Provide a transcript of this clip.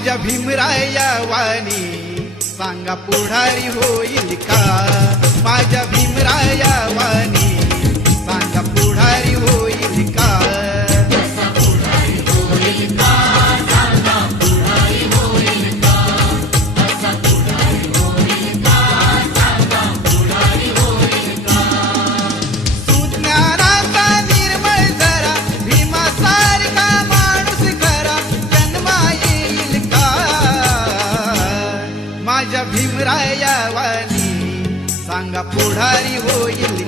माझ्या भीमराया वाणी सांगा पुढारी होईल का? माझ्या भीमराया वाणी सांगा पुढारी होईल का? सुज्ञानाचा निर्मळ जरा भीमासारखा माणूस खरा जन्मा येईल का? माझ्या भीमराया वाणी सांगा पुढारी होईल